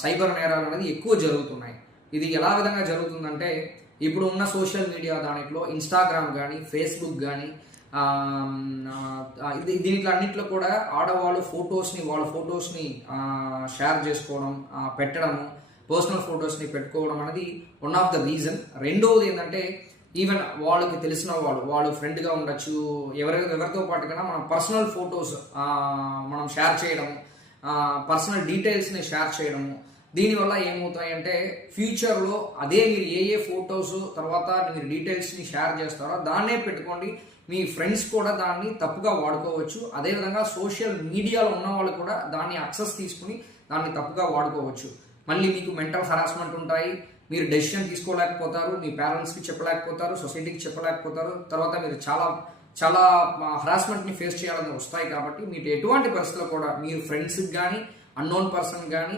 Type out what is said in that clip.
Cyber నేరాలు అనేది ఎక్కువ జరుగుతున్నాయి. ఇది ఎలా విధంగా జరుగుతుందంటే, ఇప్పుడు ఉన్న సోషల్ మీడియా దాంట్లో ఇన్‌స్టాగ్రామ్ గానీ, ఫేస్‌బుక్ గానీ దీంట్లో అన్నిట్లో కూడా ఆడవాళ్ళు వాళ్ళ ఫోటోస్‌ని షేర్ చేసుకోవడం, పెట్టడము, పర్సనల్ ఫోటోస్‌ని పెట్టుకోవడం అనేది వన్ ఆఫ్ ద రీజన్. రెండోది ఏందంటే, ఈవెన్ వాళ్ళకి తెలిసిన వాళ్ళు ఫ్రెండ్‌గా ఉండొచ్చు. ఎవరితో పాటుగాన మనం పర్సనల్ ఫోటోస్ మనం షేర్ చేయడము, పర్సనల్ డీటెయిల్స్‌ని షేర్ చేయడము. దీనివల్ల ఏమవుతాయంటే ఫ్యూచర్‌లో అదే మీరు ఏ ఫోటోస్ తర్వాత మీరు డీటెయిల్స్‌ని షేర్ చేస్తారో దాన్నే పెట్టుకోండి. మీ ఫ్రెండ్స్ కూడా దాన్ని తప్పుగా వాడుకోవచ్చు. అదేవిధంగా సోషల్ మీడియాలో ఉన్న వాళ్ళు కూడా దాన్ని యాక్సెస్ తీసుకొని దాన్ని తప్పుగా వాడుకోవచ్చు. మళ్ళీ మీకు మెంటల్ హరాస్మెంట్ ఉంటాయి. మీరు డెసిషన్ తీసుకోలేకపోతారు. మీ పేరెంట్స్‌కి చెప్పలేకపోతారు. సొసైటీకి చెప్పలేకపోతారు. తర్వాత మీరు చాలా చాలా హరాస్మెంట్‌ని ఫేస్ చేయాలని వస్తాయి కాబట్టి మీరు ఎటువంటి పరిస్థితుల్లో కూడా మీరు ఫ్రెండ్స్‌కి గానీ, అన్నోన్ పర్సన్ గానీ